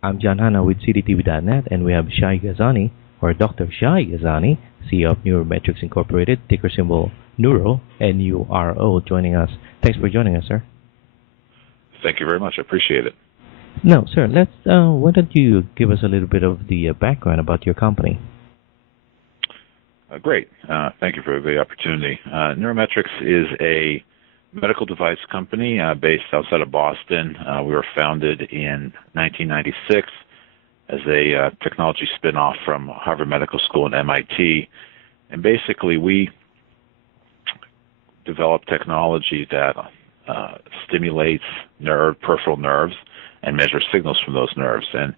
I'm John Hanna with CDTV.net, and we have Shai Ghazani, or Dr. Shai Ghazani, CEO of NeuroMetrix Incorporated, ticker symbol NURO, NURO, joining us. Thanks for joining us, sir. Thank you very much. I appreciate it. No, sir, why don't you give us a little bit of the background about your company? Great. Thank you for the opportunity. NeuroMetrix is a medical device company based outside of Boston. We were founded in 1996 as a technology spin-off from Harvard Medical School and MIT. And basically, we develop technology that stimulates peripheral nerves and measure signals from those nerves. And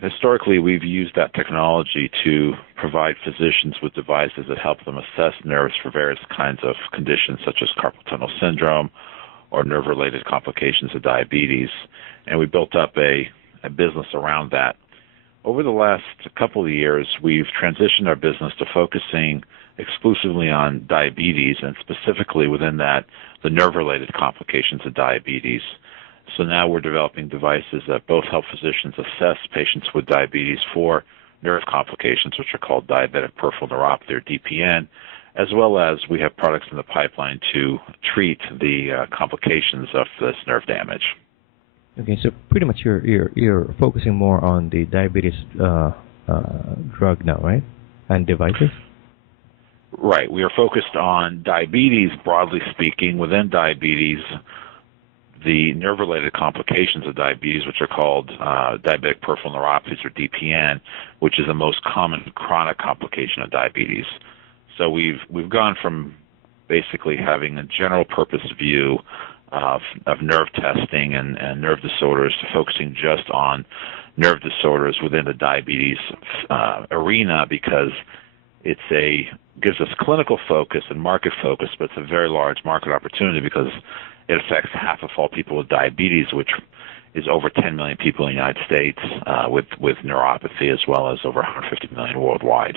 historically, we've used that technology to provide physicians with devices that help them assess nerves for various kinds of conditions, such as carpal tunnel syndrome or nerve-related complications of diabetes. And we built up a business around that. Over the last couple of years, we've transitioned our business to focusing exclusively on diabetes, and specifically within that, the nerve-related complications of diabetes. So now we're developing devices that both help physicians assess patients with diabetes for nerve complications, which are called diabetic peripheral neuropathy, or DPN, as well as we have products in the pipeline to treat the complications of this nerve damage. Okay, so pretty much you're focusing more on the diabetes drug now, right? And devices? Right. We are focused on diabetes, broadly speaking. Within diabetes, the nerve-related complications of diabetes, which are called diabetic peripheral neuropathies, or DPN, which is the most common chronic complication of diabetes. So we've gone from basically having a general purpose view of nerve testing and nerve disorders to focusing just on nerve disorders within the diabetes arena, because gives us clinical focus and market focus, but it's a very large market opportunity because it affects half of all people with diabetes, which is over 10 million people in the United States with neuropathy, as well as over 150 million worldwide.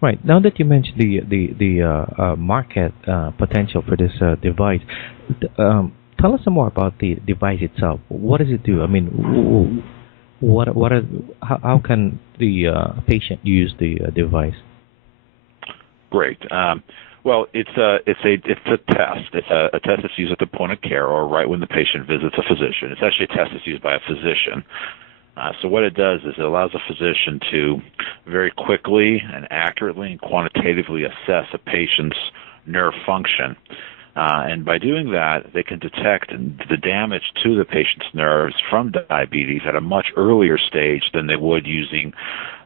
Right. Now that you mentioned the market potential for this device, tell us some more about the device itself. What does it do? I mean, how can the patient use the device? Great. Well, it's a test. It's a test that's used at the point of care or right when the patient visits a physician. It's actually a test that's used by a physician. So what it does is it allows a physician to very quickly and accurately and quantitatively assess a patient's nerve function. And by doing that, they can detect the damage to the patient's nerves from diabetes at a much earlier stage than they would using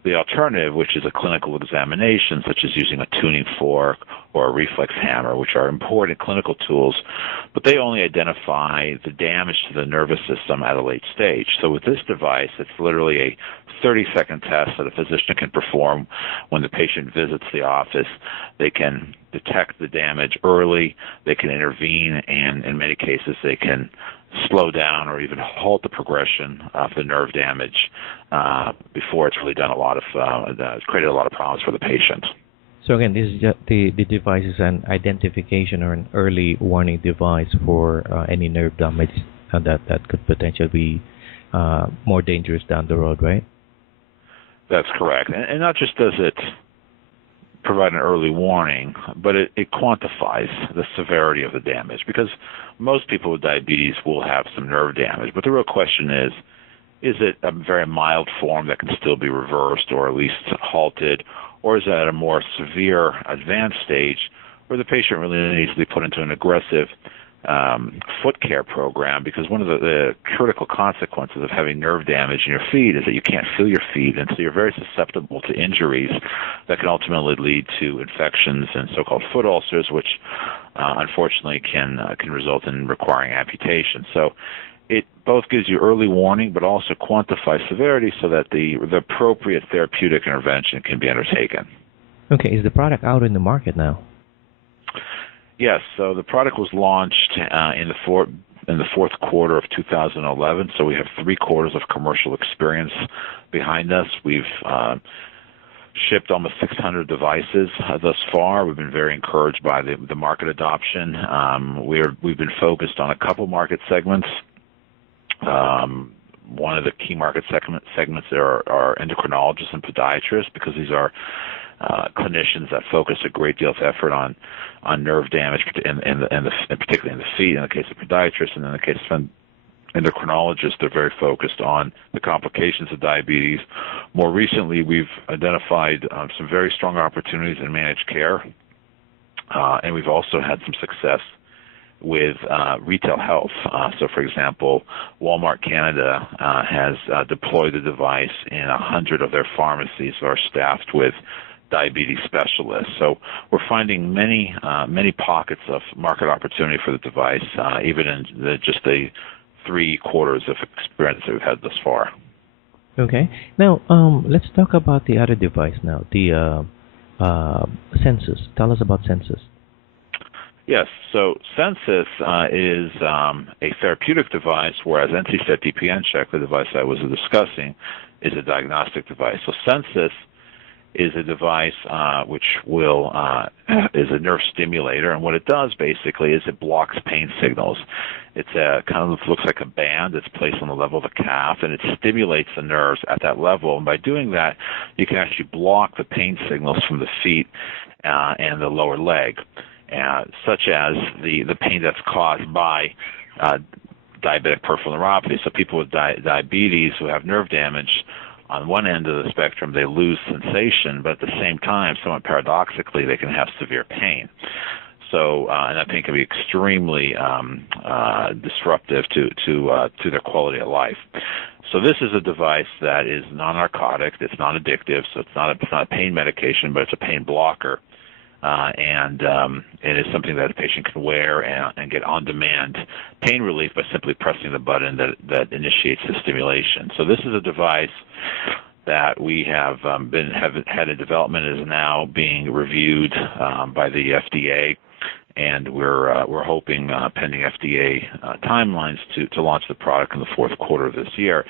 the alternative, which is a clinical examination, such as using a tuning fork or a reflex hammer, which are important clinical tools, but they only identify the damage to the nervous system at a late stage. So with this device, it's literally a 30-second test that a physician can perform when the patient visits the office. They can detect the damage early, they can intervene, and in many cases they can slow down or even halt the progression of the nerve damage before it's really done created a lot of problems for the patient. So again, this is just the device is an identification or an early warning device for any nerve damage that could potentially be more dangerous down the road, right? That's correct. And not just does it provide an early warning, but it quantifies the severity of the damage, because most people with diabetes will have some nerve damage, but the real question is it a very mild form that can still be reversed or at least halted, or is that a more severe advanced stage where the patient really needs to be put into an aggressive foot care program, because one of the critical consequences of having nerve damage in your feet is that you can't feel your feet, and so you're very susceptible to injuries that can ultimately lead to infections and so-called foot ulcers, which unfortunately can result in requiring amputation. So it both gives you early warning, but also quantifies severity so that the appropriate therapeutic intervention can be undertaken. Okay, is the product out in the market now? Yes, so the product was launched in the fourth quarter of 2011, so we have 3 quarters of commercial experience behind us. We've shipped almost 600 devices thus far. We've been very encouraged by the market adoption. We've been focused on a couple market segments. one of the key market segments there are endocrinologists and podiatrists, because these are clinicians that focus a great deal of effort on nerve damage, and particularly in the feet in the case of podiatrists, and in the case of endocrinologists, they're very focused on the complications of diabetes. More recently, we've identified some very strong opportunities in managed care, and we've also had some success with retail health. So, for example, Walmart Canada has deployed the device in 100 of their pharmacies that are staffed with diabetes specialists. So we're finding many pockets of market opportunity for the device, even in just the 3 quarters of experience that we've had thus far. Okay. Now, let's talk about the other device now, the Sensus. Tell us about Sensus. Yes. So Sensus is a therapeutic device, whereas NC-Set DPN Check, the device I was discussing, is a diagnostic device. So Sensus is a device which is a nerve stimulator, and what it does basically is it blocks pain signals. It's kind of looks like a band that's placed on the level of the calf, and it stimulates the nerves at that level. And by doing that, you can actually block the pain signals from the feet and the lower leg, such as the pain that's caused by diabetic peripheral neuropathy. So people with diabetes who have nerve damage, on one end of the spectrum, they lose sensation, but at the same time, somewhat paradoxically, they can have severe pain. So, and that pain can be extremely disruptive to their quality of life. So this is a device that is non-narcotic, it's not addictive, so it's not a pain medication, but it's a pain blocker. And it is something that a patient can wear and get on-demand pain relief by simply pressing the button that initiates the stimulation. So this is a device that we have had in development, is now being reviewed by the FDA, and we're hoping, pending FDA timelines, to launch the product in the 4th quarter of this year.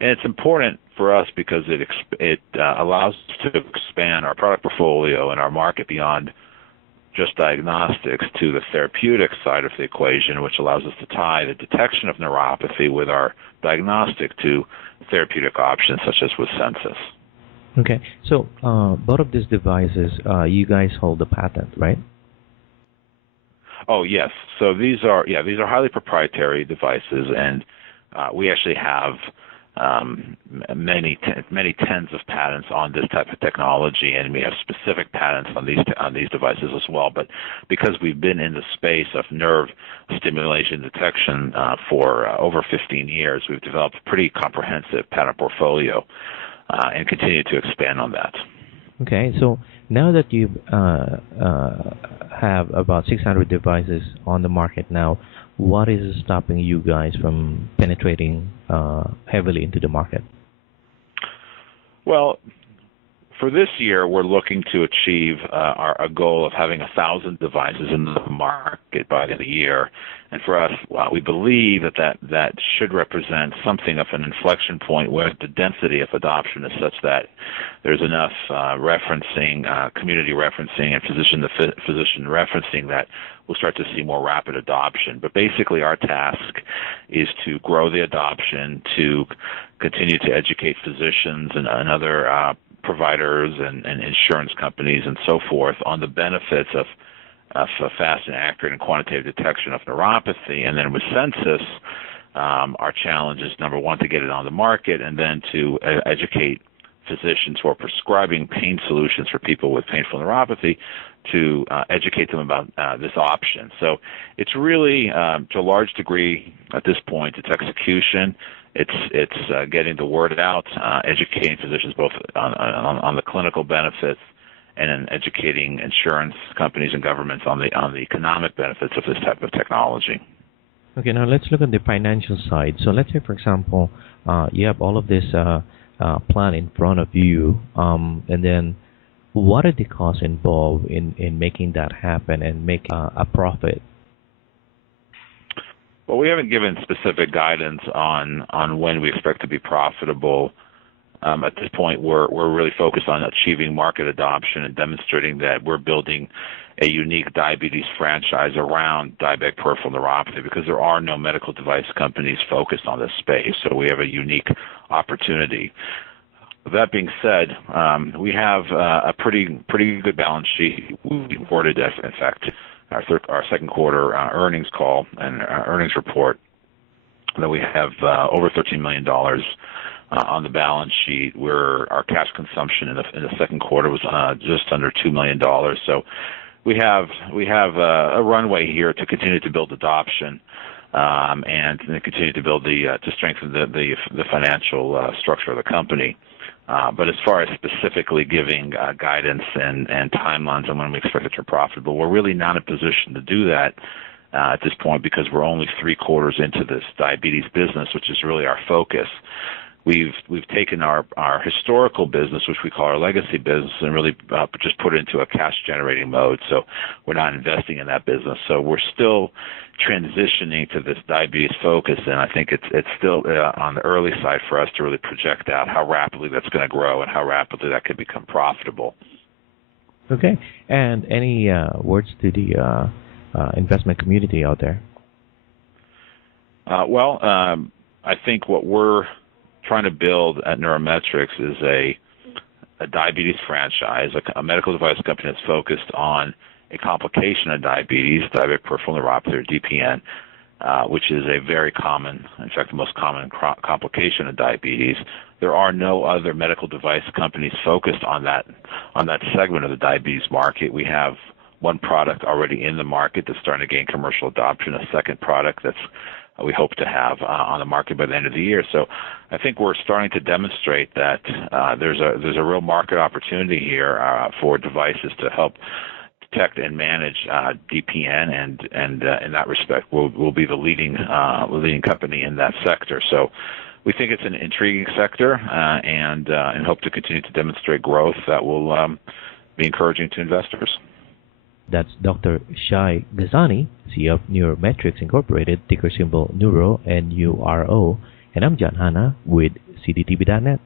And it's important for us because it allows us to expand our product portfolio and our market beyond just diagnostics to the therapeutic side of the equation, which allows us to tie the detection of neuropathy with our diagnostic to therapeutic options such as with Sensus. Okay, so both of these devices, you guys hold the patent, right? Oh yes, so these are highly proprietary devices, and we actually have many tens of patents on this type of technology, and we have specific patents on these devices as well. But because we've been in the space of nerve stimulation detection for over 15 years, we've developed a pretty comprehensive patent portfolio and continue to expand on that. Okay, so now that you have about 600 devices on the market now, what is stopping you guys from penetrating heavily into the market? Well, for this year, we're looking to achieve a goal of having 1,000 devices in the market by the end of the year. And for us, we believe that should represent something of an inflection point where the density of adoption is such that there's enough referencing, community referencing, and physician referencing that we'll start to see more rapid adoption. But basically, our task is to grow the adoption, to continue to educate physicians and other providers and insurance companies and so forth on the benefits of fast and accurate and quantitative detection of neuropathy. And then with Sensus, our challenge is, number one, to get it on the market, and then to educate physicians who are prescribing pain solutions for people with painful neuropathy to educate them about this option. So it's really, to a large degree at this point, it's execution. It's getting the word out, educating physicians both on the clinical benefits, and then educating insurance companies and governments on the economic benefits of this type of technology. Okay, now let's look at the financial side. So let's say, for example, you have all of this plan in front of you, and then what are the costs involved in making that happen and make a profit? Well, we haven't given specific guidance on when we expect to be profitable At this point, we're really focused on achieving market adoption and demonstrating that we're building a unique diabetes franchise around diabetic peripheral neuropathy, because there are no medical device companies focused on this space. So we have a unique opportunity. That being said, we have a pretty good balance sheet. We reported, in fact, our second quarter earnings call and earnings report that we have over $13 million on the balance sheet. Our cash consumption in the second quarter was just under $2 million. So we have a runway here to continue to build adoption and continue to build to strengthen the financial structure of the company. But as far as specifically giving guidance and timelines on when we expect to turn profitable, we're really not in a position to do that at this point, because we're only 3 quarters into this diabetes business, which is really our focus. We've taken our historical business, which we call our legacy business, and really just put it into a cash generating mode. So we're not investing in that business. So we're still transitioning to this diabetes focus, and I think it's still on the early side for us to really project out how rapidly that's going to grow and how rapidly that could become profitable. Okay. And any words to the investment community out there? I think what we're trying to build at NeuroMetrix is a diabetes franchise, a medical device company that's focused on a complication of diabetes, diabetic peripheral neuropathy, or DPN, which is a very common, in fact, the most common complication of diabetes. There are no other medical device companies focused on that segment of the diabetes market. We have one product already in the market that's starting to gain commercial adoption, a second product that's we hope to have on the market by the end of the year. So I think we're starting to demonstrate that there's a real market opportunity here for devices to help detect and manage DPN, and in that respect, we'll be the leading company in that sector. So we think it's an intriguing sector, and hope to continue to demonstrate growth that will be encouraging to investors. That's Dr. Shai Ghazani, CEO of NeuroMetrix Incorporated, ticker symbol NURO, NURO, and I'm John Hanna with CDTV.net.